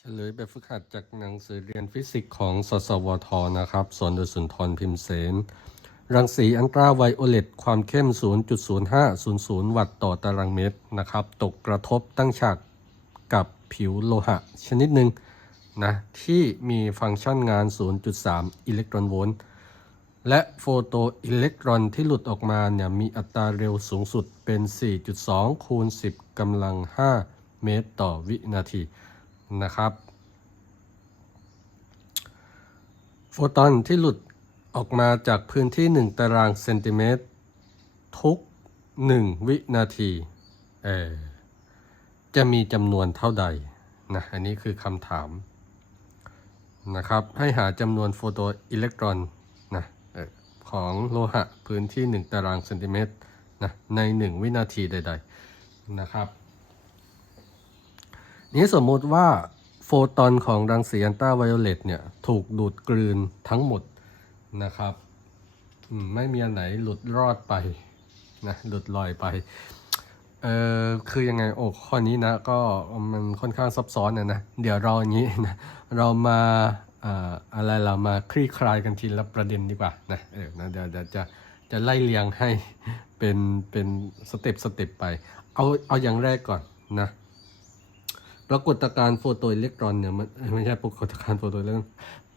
เฉลยแบบฝึกหัดจากหนังสือเรียนฟิสิกส์ของสสวทนะครับ สอนโดยสุนทรพิมพ์เสน รังสีอันตราไวโอเลตความเข้ม 0.0500 วัตต์ต่อตารางเมตรนะครับ ตกกระทบตั้งฉากกับผิวโลหะ ชนิดหนึ่งนะที่มีฟังก์ชันงาน 0.3 อิเล็กตรอนโวลต์ และโฟโตอิเล็กตรอนที่หลุดออกมาเนี่ยมีอัตราเร็วสูงสุดเป็น 4.2 คูณ 10กำลัง 5 เมตรต่อวินาที นะครับ โฟตอนที่หลุดออกมาจากพื้นที่ 1 ตารางเซนติเมตร ทุก 1 วินาทีเออจะมีจำนวนเท่าใดนะอันนี้คือคำถามนะครับให้หาจำนวนโฟโตอิเล็กตรอนนะของโลหะพื้นที่ 1 ตารางเซนติเมตรนะใน 1 วินาทีใด ๆ นะครับ นี้สมมติว่าโฟตอนของรังสีอันตราไวโอเลตเนี่ยถูกดูดกลืนทั้งหมดนะครับไม่มีอันไหนหลุดรอดไปนะหลุดลอยไปเออคือยังไงโอ้ข้อนี้นะก็มันค่อนข้างซับซ้อนนะนะเดี๋ยวเราอย่างนี้นะเรามาอ่าอะไรเรามาคลี่คลายกันทีละประเด็นดีกว่านะเออนะเดี๋ยวเดี๋ยวจะจะไล่เรียงให้เป็นเป็นสเต็ปสเต็ปไป เอาเอาอย่างแรกก่อนนะ ปรากฏการณ์โฟโตอิเล็กตรอนเนี่ยมันไม่ใช่ปรากฏการณ์โฟโตอิเล็กตรอน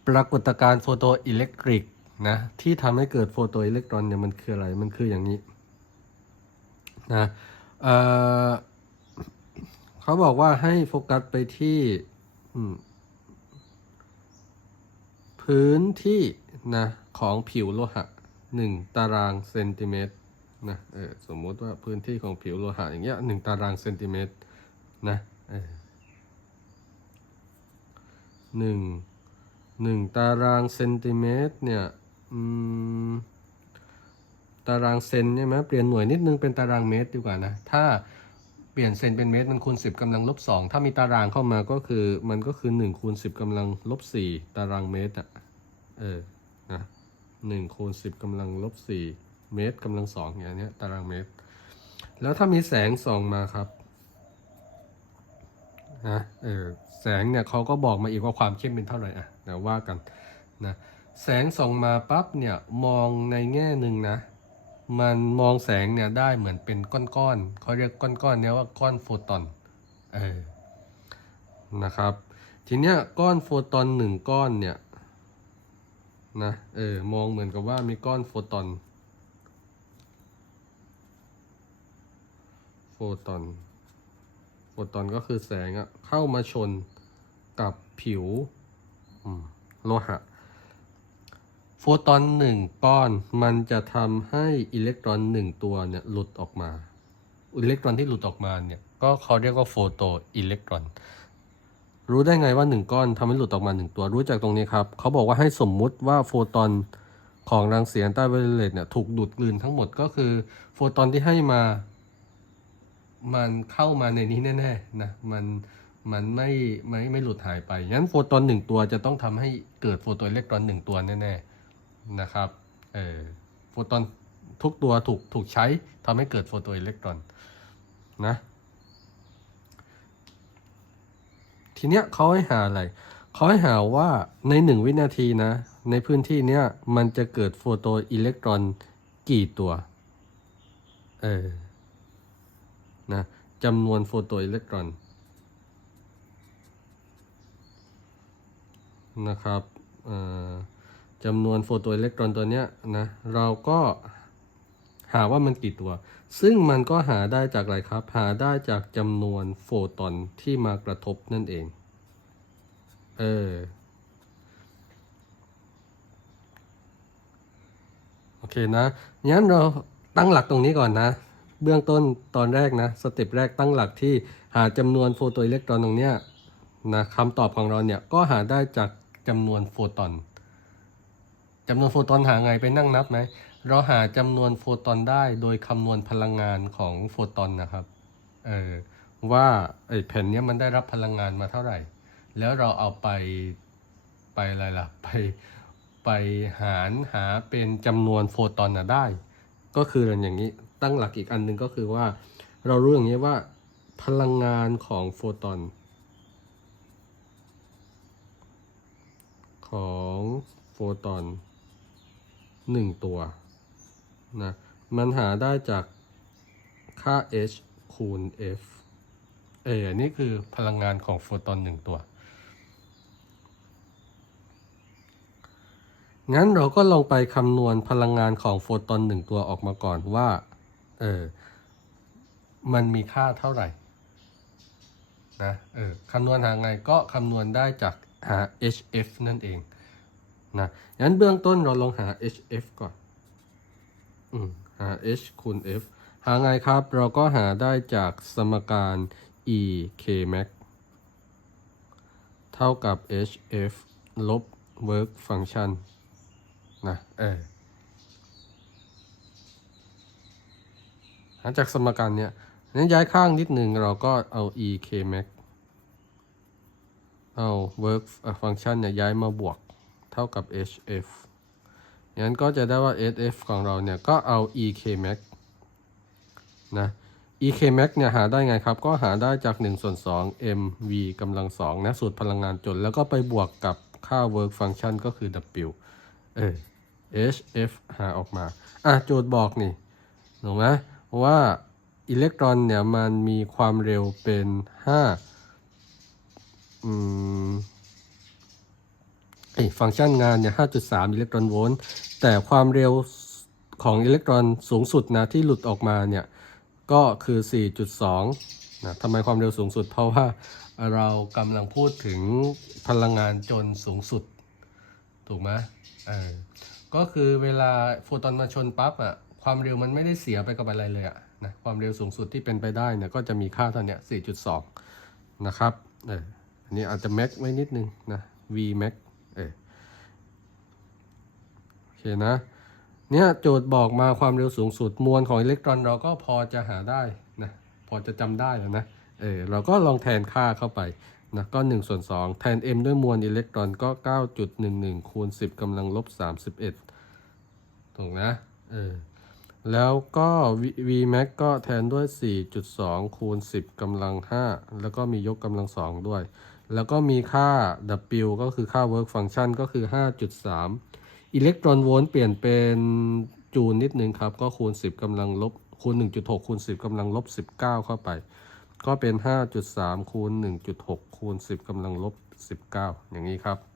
ปรากฏการณ์โฟโตอิเล็กทริกนะที่ทำให้เกิดโฟโตอิเล็กตรอนเนี่ยมันคืออะไรมันคืออย่างนี้นะเออเขาบอกว่าให้โฟกัสไปที่พื้นที่นะของผิวโลหะหนึ่งตารางเซนติเมตรนะเออสมมติว่าพื้นที่ของผิวโลหะอย่างเงี้ยหนึ่งตารางเซนติเมตรนะเออ หนึ่งหนึ่งตารางเซนติเมตรเนี่ยตารางเซนใช่ไหมเปลี่ยนหน่วยนิดนึงเป็นตารางเมตรดีกว่านะถ้าเปลี่ยนเซนเป็นเมตรมันคูณสิบกำลังลบสองถ้ามีตารางเข้ามาก็คือมันก็คือหนึ่งคูณสิบกำลังลบสี่ตารางเมตรอะเออนะหนึ่งคูณสิบกำลังลบสี่เมตรกำลังสองอย่างเนี้ยตารางเมตร แล้วถ้ามีแสงส่องมาครับ นะเออแสงเนี่ยเขาก็บอกมาอีกว่าความเข้มเป็นเท่าไหร่อะเดี๋ยวว่ากันนะแสงส่องมาปั๊บเนี่ยมองในแง่หนึ่งนะ มันมองแสงเนี่ยได้เหมือนเป็นก้อนๆเขาเรียกก้อนๆเนี่ยว่าก้อนโฟตอนเออนะครับทีเนี้ยก้อนโฟตอนหนึ่งก้อนเนี่ยนะเออมองเหมือนกับว่ามีก้อนโฟตอนโฟตอน โฟตอนก็คือแสงอะเข้ามาชนกับผิวโลหะ โฟตอนหนึ่งก้อนมันจะทำให้อิเล็กตรอนหนึ่งตัวเนี่ยหลุดออกมา อิเล็กตรอนที่หลุดออกมาเนี่ยก็เขาเรียกว่าโฟโตอิเล็กตรอน รู้ได้ไงว่าหนึ่งก้อนทำให้หลุดออกมาหนึ่งตัว รู้จากตรงนี้ครับ เขาบอกว่าให้สมมุติว่าโฟตอนของรังสีอันต้าไวโอเลตเนี่ยถูกดูดกลืนทั้งหมดก็คือ โฟตอนที่ให้มา มันเข้ามาในนี้แน่ๆนะมันมันไม่ไม่ไม่หลุดหายไปงั้นโฟตอนหนึ่งตัวจะต้องทำให้เกิดโฟโตอิเล็กตรอนหนึ่งตัวแน่ๆนะครับเออโฟตอนทุกตัวถูกถูกใช้ทำให้เกิดโฟโตอิเล็กตรอนนะทีเนี้ยเขาให้หาอะไรเขาให้หาว่าในหนึ่งวินาทีนะ ในพื้นที่เนี้ยมันจะเกิดโฟโตอิเล็กตรอนกี่ตัวเออ นะจำนวนโฟโตอิเล็กตรอนนะครับจำนวนโฟโตอิเล็กตรอนตัวเนี้ยนะเราก็หาว่ามันกี่ตัว ซึ่งมันก็หาได้จากอะไรครับ หาได้จากจำนวนโฟตอนที่มากระทบนั่นเอง เออ โอเคนะงั้นเราตั้งหลักตรงนี้ก่อนนะ เบื้องต้นตอนแรกนะสเต็ปแรกตั้งหลักที่หาจำนวนโฟโตอิเล็กตรอนตรงเนี้ยนะคำตอบของเราเนี่ยก็หาได้จากจำนวนโฟตอนจำนวนโฟตอนหาไงไปนั่งนับไหมเราหาจำนวนโฟตอนได้โดยคำนวณพลังงานของโฟตอนนะครับเออว่าไอแผ่นนี้มันได้รับพลังงานมาเท่าไหร่ แล้วเราเอาไปไปอะไรล่ะไปไปหารหาเป็นจำนวนโฟตอนนะได้ ก็คืออย่างนี้ ตั้งหลักอีกอันหนึ่งก็คือว่า เรารู้อย่างนี้ว่า พลังงานของโฟตอน ของโฟตอนหนึ่งตัวนะมันหาได้จากค่า h คูณ f เออนี่คือพลังงานของโฟตอนหนึ่งตัว งั้นเราก็ลองไปคำนวณพลังงานของโฟตอนหนึ่งตัวออกมาก่อนว่า เออ มันมีค่าเท่าไหร่ นะ เออคำนวณหาไงก็คำนวณได้จากหา hf นั่นเอง นะงั้นเบื้องต้นเราลองหา hf ก่อน อืม หา h คูณ f หาไงครับ เราก็หาได้จากสมการ e k max เท่ากับ hf ลบ work function นะ เออ หาจากสมการเนี้ยนั้นย้ายข้างนิดหนึ่งเราก็เอา e k max เอา work function เนี่ยย้ายมาบวกเท่ากับ hf งั้นก็จะได้ว่า sf ของเราเนี่ยก็เอา e k max นะ e k max เนี่ยหาได้ไงครับ ก็หาได้จาก1ส่วน2 m v กำลัง2นะสูตรพลังงานจน แล้วก็ไปบวกกับค่า work function ก็คือ w เออ hf หาออกมา อะโจทย์บอกนี่ถูกไหม ว่าอิเล็กตรอนเนี่ยมันมีความเร็วเป็น5อืมไอฟังก์ชันงานเนี่ย5.3 อิเล็กตรอนโวลต์ แต่ความเร็วของอิเล็กตรอนสูงสุดนะที่หลุดออกมาเนี่ย ก็คือ 4.2 นะทำไมความเร็วสูงสุด เพราะว่าเรากำลังพูดถึงพลังงานจนสูงสุด ถูกไหมเออก็คือเวลาโฟตอนมาชนปั๊บอะ ความเร็วมันไม่ได้เสียไปกับอะไรเลยอะนะความเร็วสูงสุดที่เป็นไปได้เนี่ยก็จะมีค่าเท่าเนี้ย4.2นะครับเอออันนี้อาจจะแม็กไว้นิดนึงนะ v max เออโอเคนะเนี่ยโจทย์บอกมาความเร็วสูงสุดมวลของอิเล็กตรอนเราก็พอจะหาได้นะพอจะจำได้แล้วนะเออเราก็ลองแทนค่าเข้าไปนะก็1ส่วน2แทน m ด้วยมวลอิเล็กตรอนก็ 9.11คูณ10กำลังลบ31ถูกนะเออ แล้วก็ v max ก็แทนด้วย 4.2 คูณ 10กำลัง 5 แล้วก็มียกกำลัง 2 ด้วย แล้วก็มีค่า w ก็คือค่า work function ก็คือ 5.3 อิเล็กตรอนโวลต์เปลี่ยนเป็นจูลนิดนึงครับ ก็คูณ 10กำลังลบคูณ 1.6 คูณ 10กำลังลบ 19 เข้าไป ก็เป็น 5.3 คูณ 1.6 คูณ 10กำลังลบ 19 อย่างนี้ครับ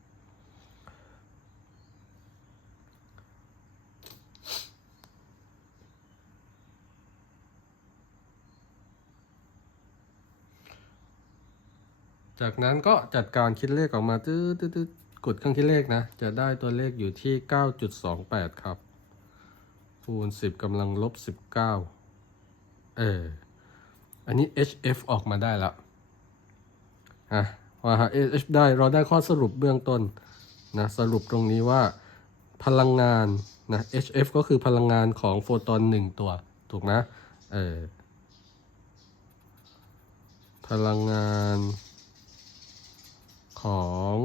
จากนั้นก็จัดการคิดเลขออกมาตื้อตื้อตื้อกดเครื่องคิดเลขนะ จะได้ตัวเลขอยู่ที่ 9.28 ครับ คูณ 10กำลังลบ 19 เออ อันนี้ HF ออกมาได้ล้วอะว่าหา HF ได้เราได้ข้อสรุปเบื้องต้นนะ สรุปตรงนี้ว่าพลังงานนะ HF ก็คือพลังงานของโฟตอนหนึ่งตัว ถูกนะ เออ พลังงาน ของ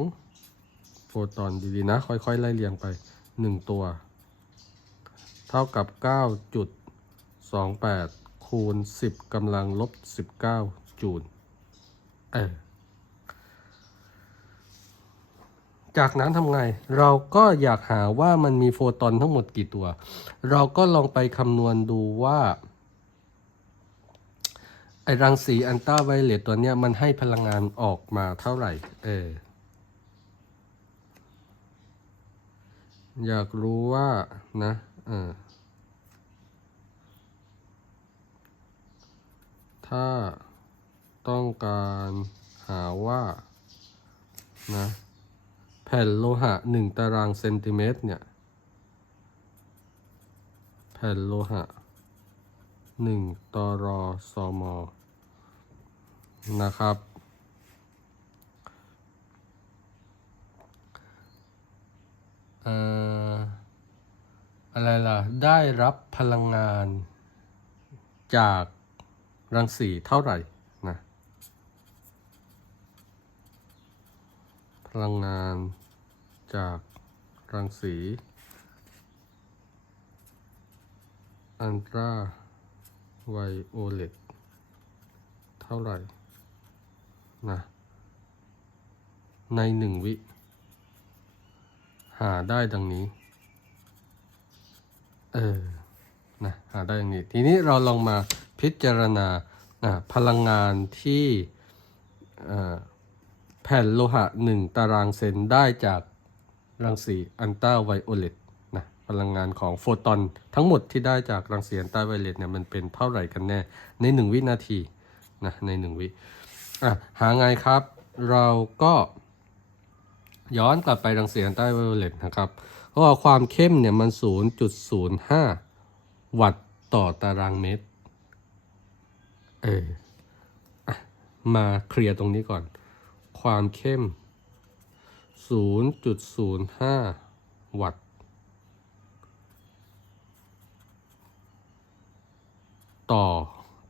โฟตอนดีๆนะ ค่อยๆ ไล่เรียงไป 1 ตัว เท่ากับ 9.28 คูณ 10กำลังลบ 19 จูลเออจากนั้นทำไง เราก็อยากหาว่ามันมีโฟตอนทั้งหมดกี่ตัว เราก็ลองไปคำนวณดูว่า ไอรังสีอันต้าไวเลตตัวเนี้ยมันให้พลังงานออกมาเท่าไหร่ เออ อยากรู้ว่านะเออถ้าต้องการหาว่านะแผ่นโลหะหนึ่งตารางเซนติเมตรเนี่ย แผ่นโลหะ หนึ่งตรอซอมอนะครับเอ่ออะไรล่ะ ได้รับพลังงานจากรังสีเท่าไหร่นะพลังงานจากรังสีอันตรา ไวโอเลตเท่าไหร่นะในหนึ่งวิ หาได้ดังนี้ เออนะหาได้ดังนี้ ทีนี้เราลองมาพิจารณาอะพลังงานที่แผ่นโลหะหนึ่งตารางเซนได้จากรังสีอันตราไวโอเลต พลังงานของโฟตอนทั้งหมดที่ได้จากรังสีอันตราไวโอเลตเนี่ยมันเป็นเท่าไหร่กันแน่ ในหนึ่งวินาทีนะในหนึ่งวิอะหาไงครับ เราก็ย้อนกลับไปรังสีอันตราไวโอเลตนะครับเพราะว่าความเข้มเนี่ยมัน 0.05 วัตต์ต่อตารางเมตรเออมาเคลียร์ตรงนี้ก่อน ความเข้ม 0.05 วัตต์ ต่อ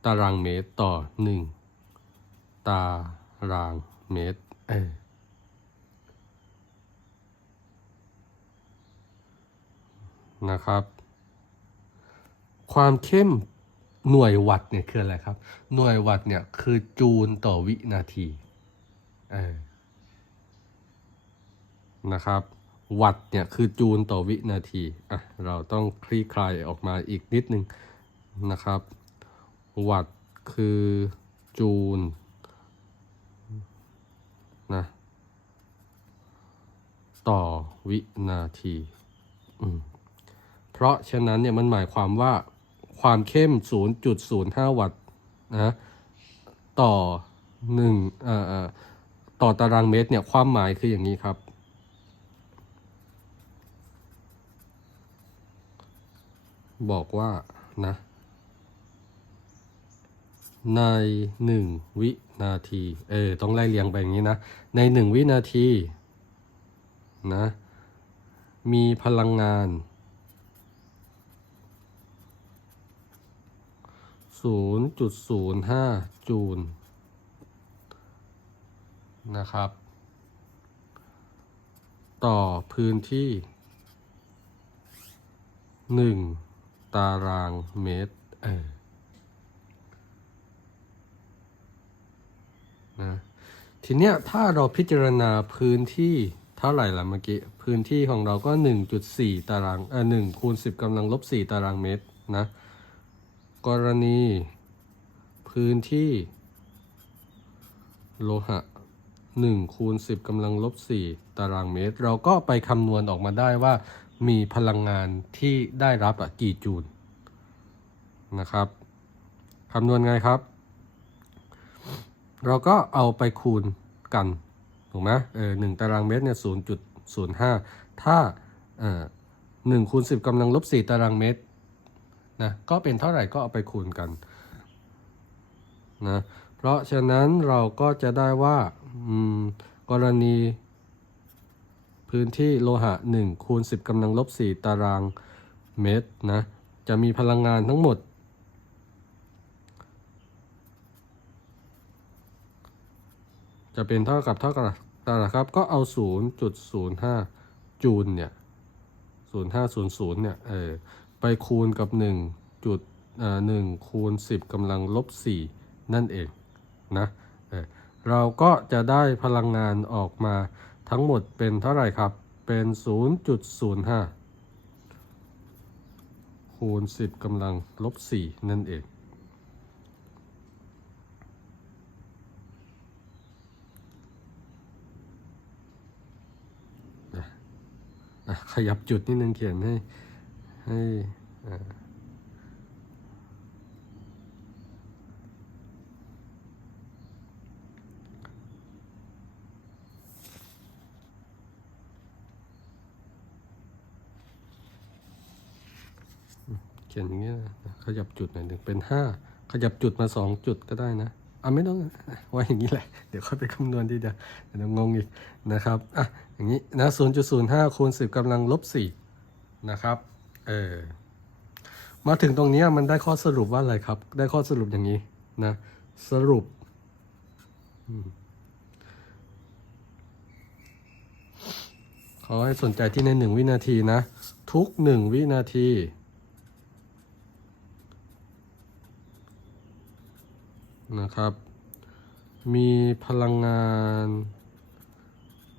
ตารางเมตรต่อ1ตารางเมตรเออนะครับ ความเข้มหน่วยวัตต์เนี่ยคืออะไรครับ หน่วยวัตต์เนี่ยคือจูลต่อวินาทีเออนะครับ วัตต์เนี่ยคือจูลต่อวินาทีอะเราต้องคลี่คลายออกมาอีกนิดนึงนะครับ วัตคือจูลนะต่อวินาที เพราะฉะนั้นเนี่ยมันหมายความว่าความเข้ม 0.05 วัตต์นะต่อ1เอ่อเอ่อต่อตารางเมตรเนี่ยความหมายคืออย่างนี้ครับ บอกว่านะ ใน 1 วินาที เออ ต้องไล่เรียงไปอย่างนี้นะ ใน 1 วินาทีนะ มีพลังงาน 0.05 จูลนะครับ ต่อพื้นที่ 1 ตารางเมตร เออ นะทีเนี้ยถ้าเราพิจารณาพื้นที่เท่าไหร่ละเมื่อกี้ พื้นที่ของเราก็ 1.4 ตารางเออ1คูณ10กำลังลบ4ตารางเมตรนะกรณีพื้นที่ โลหะ1คูณ10กำลังลบ4ตารางเมตร เราก็ไปคำนวณออกมาได้ว่ามีพลังงานที่ได้รับกี่จูลนะครับคำนวณไงครับ เราก็เอาไปคูณกันถูกไหมเออหนึ่งตารางเมตรเนี่ยศูนย์จุดศูนย์ห้าถ้าเอ่อหนึ่งคูณสิบกำลังลบสี่ตารางเมตรนะก็เป็นเท่าไหร่ก็เอาไปคูณกันนะเพราะฉะนั้นเราก็จะได้ว่าอืมกรณีพื้นที่โลหะ1คูณ10กำลังลบ4ตารางเมตรนะจะมีพลังงานทั้งหมด จะเป็นเท่ากับเท่ากับเท่าไหร่ครับ ก็เอา 0.05 จูลเนี่ย0500เนี่ยเออไปคูณกับ1จุดเอ่อ1คูณ 10กำลังลบ 4 นั่นเองนะเออเราก็จะได้พลังงานออกมาทั้งหมดเป็นเท่าไหร่ครับ เป็น 0.05 คูณ 10กำลังลบ 4 นั่นเอง ขยับจุดนิดนึงเขียนให้ ให้เขียนอย่างนี้นะขยับจุดหน่อยหนึ่งเป็นห้าขยับจุดมาสองจุดก็ได้นะ อะไม่ต้องไว้อย่างนี้แหละ เดี๋ยวค่อยไปคำนวณทีเดียวเดี๋ยวงงอีกนะครับอะอย่างนี้นะศูนย์จุดศูนย์ห้าคูณสิบกำลังลบสี่นะครับเออมาถึงตรงนี้มันได้ข้อสรุปว่าอะไรครับ ได้ข้อสรุปอย่างนี้นะสรุปขอให้สนใจที่ในหนึ่งวินาทีนะ ทุกหนึ่งวินาที นะครับ มีพลังงาน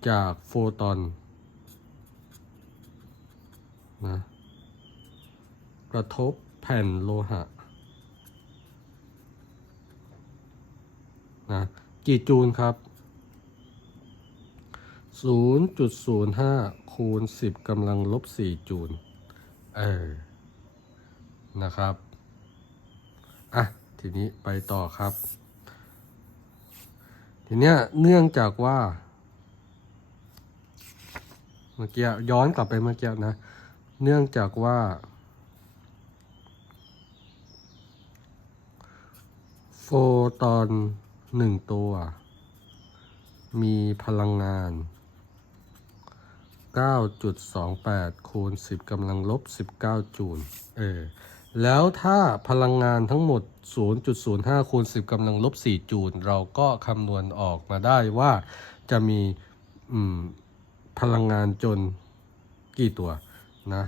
จากโฟตอนนะกระทบแผ่นโลหะนะกี่จูลครับ 0.05 คูณ 10กำลังลบ 4 จูล เออ นะครับ อะ ทีนี้ไปต่อครับ ทีเนี้ยเนื่องจากว่า เมื่อกี้ย้อนกลับไปเมื่อกี้นะ เนื่องจากว่า โฟตอนหนึ่งตัว มีพลังงาน 9.28 คูณ 10กำลังลบ 19 จูล เออ แล้วถ้าพลังงานทั้งหมด 0.05 คูณ 10กำลังลบ 4 จูล เราก็คำนวณออกมาได้ว่าจะมีมพลังงานจนกี่ตัวนะ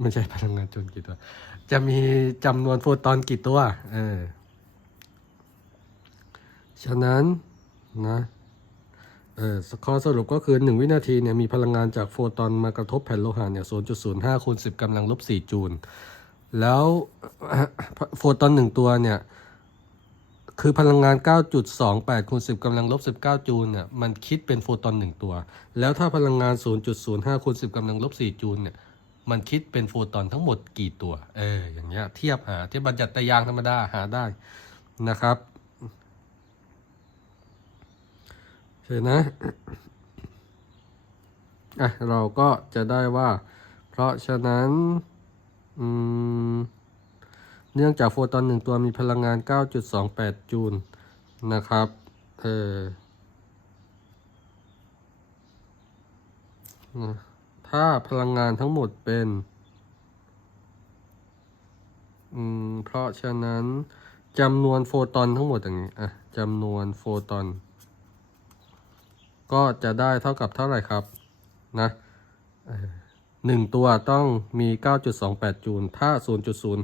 ไม่ใช่พลังงานจนกี่ตัว จะมีจำนวนโฟตอนกี่ตัว เออ ฉะนั้นนะ ข้อสรุปก็คือ 1 วินาทีเนี่ยมีพลังงานจากโฟตอนมากระทบแผ่นโลหะเนี่ย0.05คูณ10กำลังลบ4จูล แล้วโฟตอน 1 ตัวเนี่ยคือพลังงาน 9.28คูณ10กำลังลบ19 จูลเนี่ยมันคิดเป็นโฟตอน 1 ตัว แล้วถ้าพลังงาน 0.05คูณ10กำลังลบ4จูลเนี่ยมันคิดเป็นโฟตอนทั้งหมดกี่ตัว เอออย่างเงี้ยเทียบหาเทียบบัญญัติตายางธรรมดาหาได้นะครับ เห็นนะอะเราก็จะได้ว่า เพราะฉะนั้นอืมเนื่องจากโฟตอนหนึ่งตัวมีพลังงาน 9.28 จูลนะครับเออถ้าพลังงานทั้งหมดเป็นอืมเพราะฉะนั้นจำนวนโฟตอนทั้งหมดอย่างนี้อะจำนวนโฟตอน ก็จะได้เท่ากับเท่าไหร่ครับนะหนึ่งตัวต้องมี 9.28 จูล ถ้า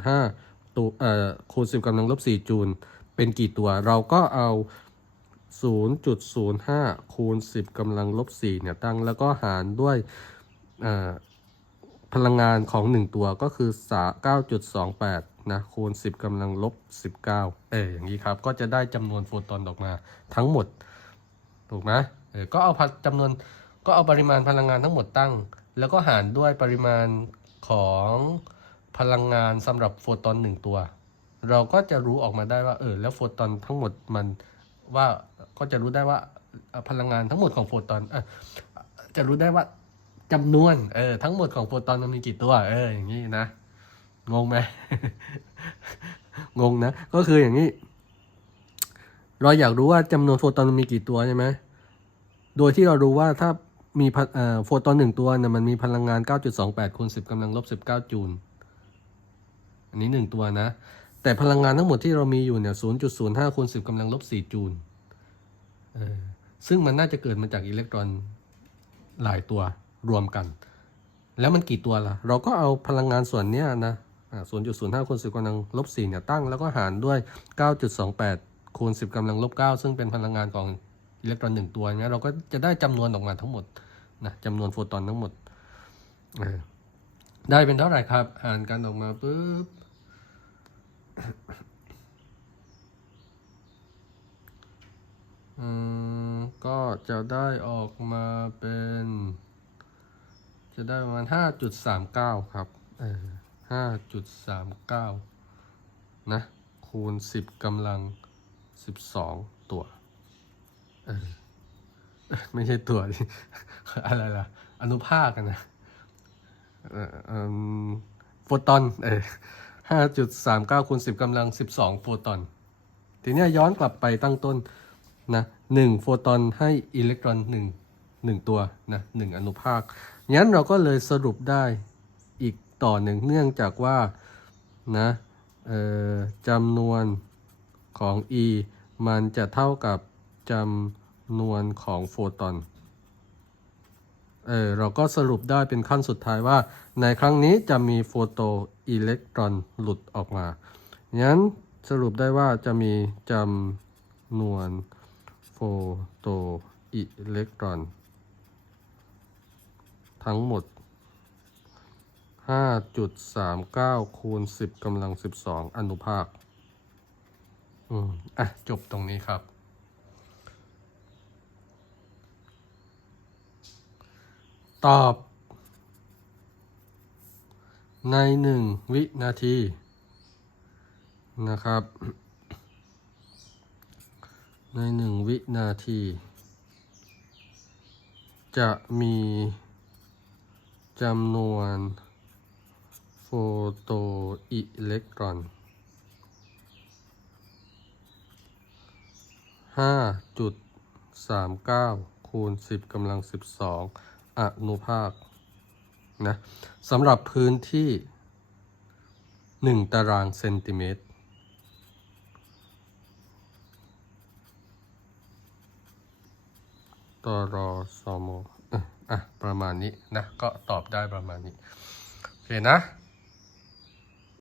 0.05 ตัวเอ่อคูณ 10กำลังลบ 4 จูล เป็นกี่ตัว เราก็เอา 0.05 คูณ 10กำลังลบ 4 เนี่ย ตั้ง แล้วก็หารด้วยพลังงานของ 1 ตัวก็คือสา9.28 นะ คูณ 10กำลังลบ 19 เอออย่างนี้ครับ ก็จะได้จำนวนโฟตอนออกมาทั้งหมด ถูกไหม ก็เอาจำนวนก็เอาปริมาณพลังงานทั้งหมดตั้ง แล้วก็หารด้วยปริมาณของพลังงานสำหรับโฟตอนหนึ่งตัว เราก็จะรู้ออกมาได้ว่าเออแล้วโฟตอนทั้งหมดมันว่าก็จะรู้ได้ว่าพลังงานทั้งหมดของโฟตอนออจะรู้ได้ว่าจำนวนเออทั้งหมดของโฟตอนมันมีกี่ตัว เอออย่างนี้นะงงไหมงงนะ ก็คืออย่างนี้ เราอยากรู้ว่าจำนวนโฟตอนมันมีกี่ตัวใช่ไหม โดยที่เรารู้ว่าถ้ามีโฟตอนหนึ่งตัวเนี่ยมันมีพลังงาน 9.28คูณ10กำลังลบ19 จูล อันนี้หนึ่งตัวนะ แต่พลังงานทั้งหมดที่เรามีอยู่เนี่ย0.05คูณ10กำลังลบ4จูลเออซึ่งมันน่าจะเกิดมาจากอิเล็กตรอนหลายตัวรวมกัน แล้วมันกี่ตัวล่ะ เราก็เอาพลังงานส่วนเนี้ยนะ0.05คูณ10กำลังลบ4เนี่ยตั้ง แล้วก็หารด้วย 9.28คูณ10กำลังลบ9ซึ่งเป็นพลังงานของ อิเล็กตรอนหนึ่งตัวเนี่ยเราก็จะได้จำนวนออกมาทั้งหมดนะจำนวนโฟตอนทั้งหมดได้เป็นเท่าไหร่ครับหารกันออกมาปุ๊บก็จะได้ออกมาเป็น จะได้ประมาณห้าจุดสามเก้าครับห้าจุดสามเก้านะ คูณสิบกำลังสิบสองตัว ไม่ใช่ตัวดิอะไรล่ะ อนุภาคกันนะเอ่อโฟตอน เออห้าจุดสามเก้าคูณสิบกำลังสิบสองโฟตอน ทีนี้ย้อนกลับไปตั้งต้นนะหนึ่งโฟตอนให้อิเล็กตรอนหนึ่งหนึ่งตัวนะหนึ่งอนุภาคงั้นเราก็เลยสรุปได้อีกต่อหนึ่งเนื่องจากว่านะจำนวนของ e มันจะเท่ากับ จำนวนของโฟตอนเออเราก็สรุปได้เป็นขั้นสุดท้ายว่า ในครั้งนี้จะมีโฟโตอิเล็กตรอนหลุดออกมางั้นสรุปได้ว่าจะมีจำนวนโฟโตอิเล็กตรอน ทั้งหมดห้าจุดสามเก้าคูณสิบกำลังสิบสองอนุภาค อืม อะ จบตรงนี้ครับ ตอบ ในหนึ่งวินาที นะครับ ในหนึ่งวินาที จะมีจำนวนโฟโตอิเล็กตรอนห้าจุดสามเก้าคูณสิบกำลังสิบสอง อนุภาคนะสำหรับพื้นที่หนึ่งตารางเซนติเมตร ตรอสมเอ่ออะ ประมาณนี้นะ ก็ตอบได้ประมาณนี้ โอเคนะ